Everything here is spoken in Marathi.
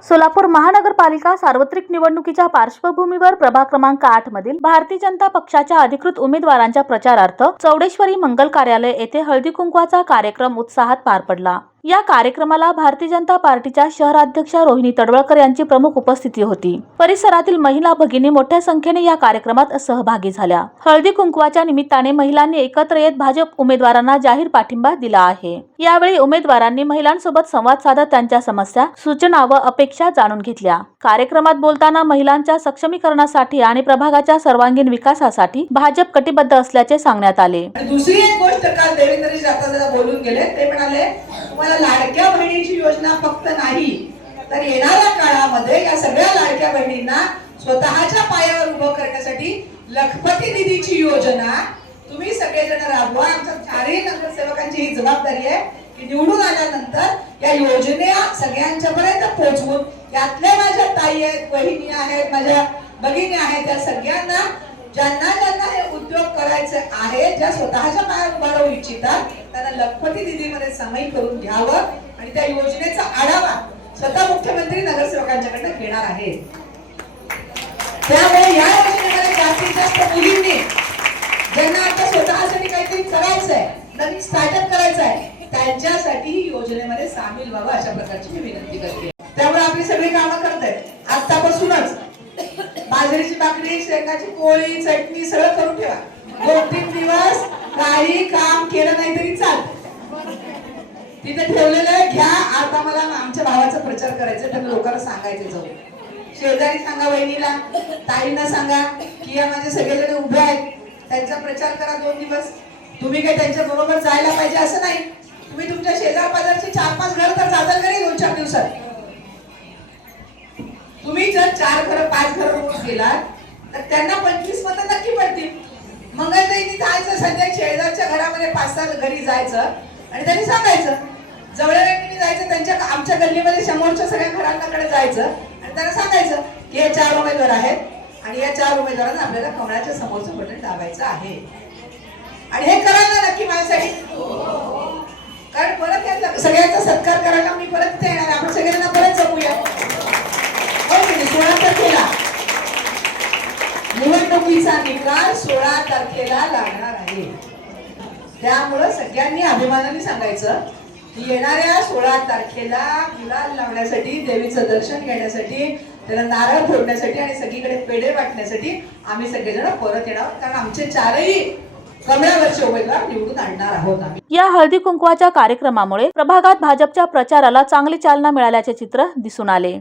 सोलापूर महानगरपालिका सार्वत्रिक निवडणुकीच्या पार्श्वभूमीवर प्रभाग क्रमांक 8 मधील भारतीय जनता पक्षाच्या अधिकृत उमेदवारांच्या प्रचारार्थ चौडेश्वरी मंगल कार्यालय येथे हळदी कुंकवाचा कार्यक्रम उत्साहात पार पडला। या कार्यक्रमाला भारतीय जनता पार्टीच्या शहराध्यक्षा रोहिणी तडवळकर यांची प्रमुख उपस्थिती होती। परिसरातील महिला भगिनी मोठ्या संख्येने या कार्यक्रमात सहभागी झाल्या। हळदी कुंकवाच्या निमित्ताने महिलांनी एकत्र येत भाजप उमेदवारांना जाहीर पाठिंबा दिला आहे। यावेळी उमेदवारांनी महिलांसोबत संवाद साधत त्यांच्या समस्या, सूचना व अपेक्षा जाणून घेतल्या। कार्यक्रमात बोलताना महिलांच्या सक्षमीकरणासाठी आणि प्रभागाच्या सर्वांगीण विकासासाठी भाजप कटिबद्ध असल्याचे सांगण्यात आले। दुसरी एक गोष्ट काल देवेंद्रजी जाता बोलून गेले, ते म्हणाले तुम्हाला लाडक्या बहिणीची योजना फक्त नाही तर येणाऱ्या काळामध्ये या सगळ्या लाडक्या बहिणींना स्वतःच्या पायावर उभं करण्यासाठी लखपती निधीची योजना तुम्ही सगळेजण राबवा। आमच्या चारही नगरसेवकांची ही जबाबदारी आहे की निवडून आल्यानंतर या योजना सगळ्यांच्या पर्यंत पोहोचवून यातल्या माझ्या ताई आहेत, बहिणी आहेत, माझ्या भगिनी आहेत, त्या सगळ्यांना ज्यांना हे उद्योग करायचे आहे, ज्या स्वतःच्या पायावर उभा राहू इच्छितात, त्यांना लखपती निधीमध्ये सामायिक करून घ्यावं आणि त्या योजनेचा आढावा स्वतः मुख्यमंत्री नगरसेवकांच्याकडे घेणार आहेत। त्यामुळे या योजनेमध्ये जास्तीत जास्त मुलींनी ज्यांना आता स्वतःसाठी काहीतरी करायचंय, नवीन स्टार्टअप करायचं आहे, त्यांच्यासाठी ही योजनेमध्ये सामील व्हावं अशा प्रकारची मी विनंती करते। त्यामुळे आपली सगळी कामं करतायत। आतापासूनच बाजरीची भाकरी, शेंगाची पोळी, चटणी सगळं करून ठेवा। 2-3 दिवस काही काम केलं नाही तरी चालतं, तिथे ठेवलेलं घ्या। आता मला आमच्या भावाचा प्रचार करायचा, तर लोकांना सांगायचं, जाऊ शेजारी सांगा, वहिनीला, ताईंना सांगा की या माझे सगळेजण उभे आहेत, त्यांचा प्रचार करा 2 दिवस। तुम्ही काय त्यांच्या बरोबर जायला पाहिजे असं नाही, तुम्ही तुमच्या शेजार पाजारचे 4-5 घर तर जाताल घरी 2-4 दिवसात। तुम्ही जर 4 घर 5 घर रोज गेलात तर त्यांना 25 मतं नक्की पडतील। मंगलताईंनी जायचं, संध्याकाळी शेजारच्या घरामध्ये 5-6 घरी जायचं आणि त्यांनी सांगायचं, जवळव्यक्तींनी जायचं त्यांच्या आमच्या गल्लीमध्ये समोरच्या सगळ्या घरांकडे जायचं आणि त्यांना सांगायचं की हे 4 उमेदवार आहेत आणि या 4 उमेदवारांना आपल्याला कमळाच्या समोरचं बटन दाबायचं आहे आणि हे करायला नक्की माझ्यासाठी, कारण परत या सगळ्यांचा सत्कार करायला मी परत इथे येणार आहे। आपण सगळ्यांना परत जमूया 16 तारखेला। निवडणुकीचा निकाल 16 तारखेला लागणार आहे। त्यामुळे सगळ्यांनी अभिमानाने सांगायचं की येणाऱ्या 16 तारखेला गुलाल लावण्यासाठी, देवीचं दर्शन घेण्यासाठी, त्याला नारळ फोडण्यासाठी आणि सगळीकडे पेढे वाटण्यासाठी आम्ही सगळेजण परत येणार, कारण आमचे 4ही कमळावरचे उमेदवार निवडून आणणार आहोत आम्ही। या हळदी कुंकवाच्या कार्यक्रमामुळे प्रभागात भाजपच्या प्रचाराला चांगली चालना मिळाल्याचे चित्र दिसून आले।